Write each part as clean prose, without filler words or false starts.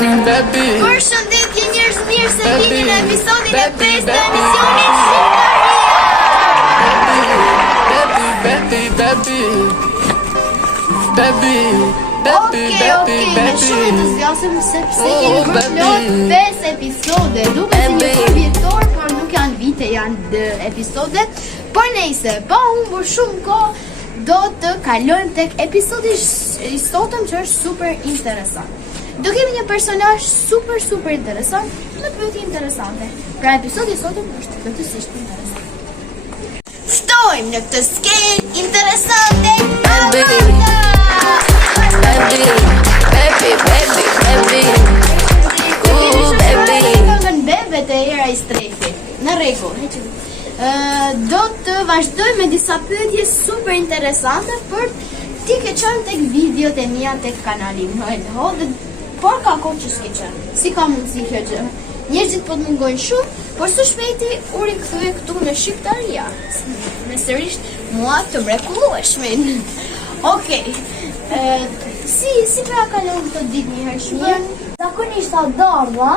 Përshëndetje njerëz mirë se vini në episodin e 5 të emisionit Shqiptaria. Me shumë entuziasëm sepse kemi përplot 5 episode. Duke si një vjetor, por nuk janë vite, janë episode. Por nejse, pa humbur shumë kohë, do të kalojmë tek episodi i sotëm që është super interesant. Do kemi një personazh super interesant në pyetje interesante. Pra episodi i sotëm është plotësisht interesant. Ftojmë në këtë skenë interesante Bebe të era i strefit. Në rregull. Do të vazhdoj me disa pyetje super interesante për ti ke qenë tek videot e mia tek kanali im. Por ka kohë që s'ke qenë. Si ka mundësi kjo gjë? Njerëzit po të mungojnë shumë, por së shpejti u rikthye këtu në Shqiptaria. Me sërish mua të mrekullueshmin. Okej. Si pra kalon këtë ditë një herë shumë? Zakonisht a dardha,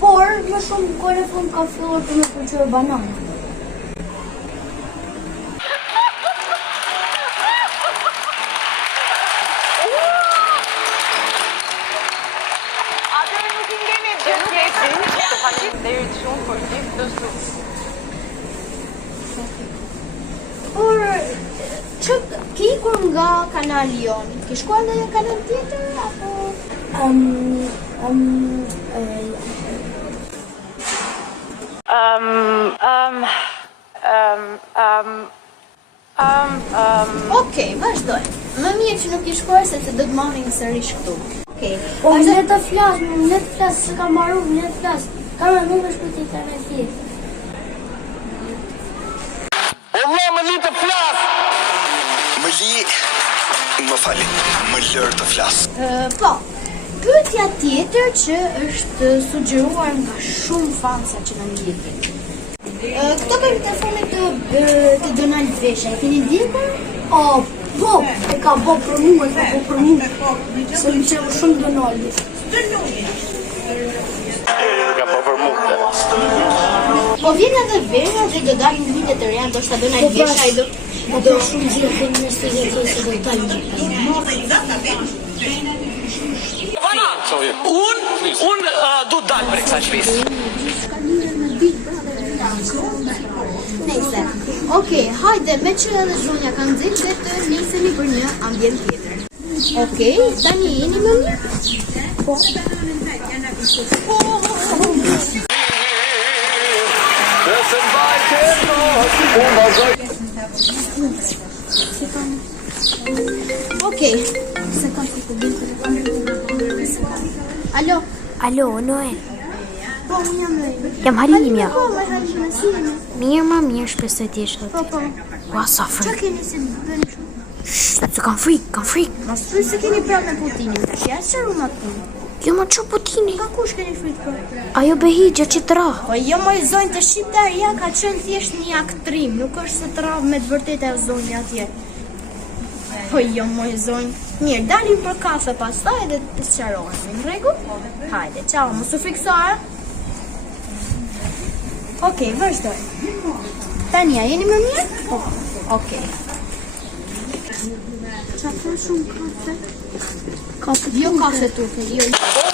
por më shumë kohë fund ka filluar të më pëlqejë banana. Por që ke ikur nga kanali jon? Ke shkuar në një kanal tjetër apo? Okej, vazhdoj. Më mirë që nuk ke shkuar sepse do të marrin sërish këtu. Okej. Po le të flas, se kam marrë, le të flas. Kam nuk është për të internetit. Allah më li të flas! Më fali, më lër të flas. Po, pyetja tjetër që është sugjeruar nga shumë fansa që në ndjekin. Këto për telefonit të Donald Vesha, e keni ndjekur? Po, e ka bo për mu, se më qenë shumë Donaldit. Ka po për mu. Po vjen edhe vera dhe do dalin vite të reja, do shta Donald Vesha i do... Do shumë gjithë të një së jetë se do talë. Unë du dalë për kësa shpisë. Nejse. Okej, hajde, me që edhe zonja kanë zilë dhe të nisemi për një ambient tjetër. Okej, tani jeni më mirë? Po. Okej. Alo. Alo, Noel. Po, unë jam në... Jam Halimja. Po, me Halimja, si jemi? Mirë, shpresoj ti shkot. Po. Ua, sa Qa frik. keni se bëni shumë? Se kam frik. Mas thuj se keni prap me Putinin, tash ja që rumat punë. Jo më që Putini. Ka kush keni frikë për? Ajo behigja që të ra. Po jo moj zonjë të Shqiptaria ka qenë thjesht një aktrim, nuk është se të radhë me të vërtetë e zonjë atje. Po jo moj zonjë. Mirë, dalim për kafe pastaj dhe të sqarohemi, në rregull? Hajde, ciao, mos u frikso, a? Okej, vazhdoj. Tania, jeni më mirë? Po. Okej. Qa të shumë kafe? Jo kafe turke, jo.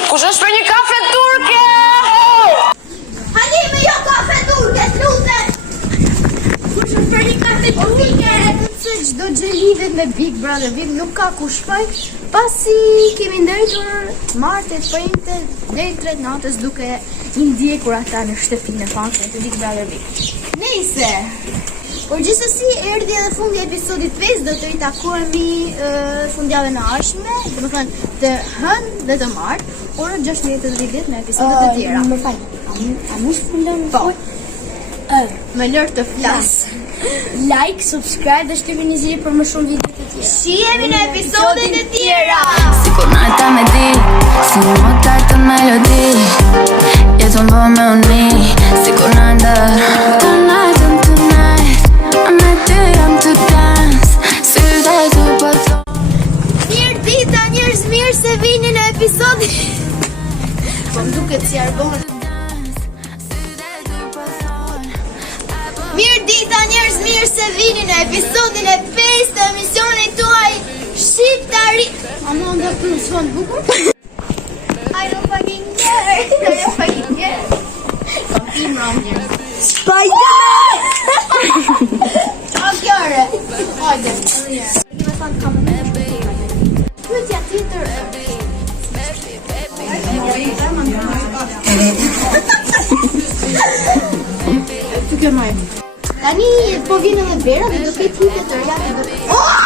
Kush është për një kafe turke? Halime, jo kafe turke, lutem! Kush është për një kafe turke? Se çdo gjë lidhet me Big Brother VIP, nuk ka ku shkoj, pasi kemi ndërtur martet, printe, deri 3 natës duke i ndjekur ata në shtëpinë e fansave të Big Brother VIP. Nejse. Por gjithsesi erdhi edhe fundi i episodit 5, do të ritakohemi fundjavën e ardhshme, domethënë të hënë dhe të martë, orën 16:30 në episodet e tjera. Më fal. A mos fundon? Po. Më lër të flas. Like, subscribe dhe shtypini një zili për më shumë video të tjera. Shihemi në episodet e tjera. Sikur nata me di, si nota të melodi, jeton po me uni, sikur në ndër. Tonight, I'm not there, I'm to dance. Sytë të përto. Mirë dita njerëz mirë se vini në episodin Po më duket si arbon. Mirë dita njerëz, mirë se vini në episodin e 5 të emisionit tuaj Shqiptari. A më nda të në shon bukur? I don't fucking care. I don't fucking care. Kam tim ram njerëz. Spider-Man! O kjore. Hajde, edhe njerë. Me thonë kam në pyetja tjetër. Tani po vjen edhe vera dhe do ketë hitë të reja.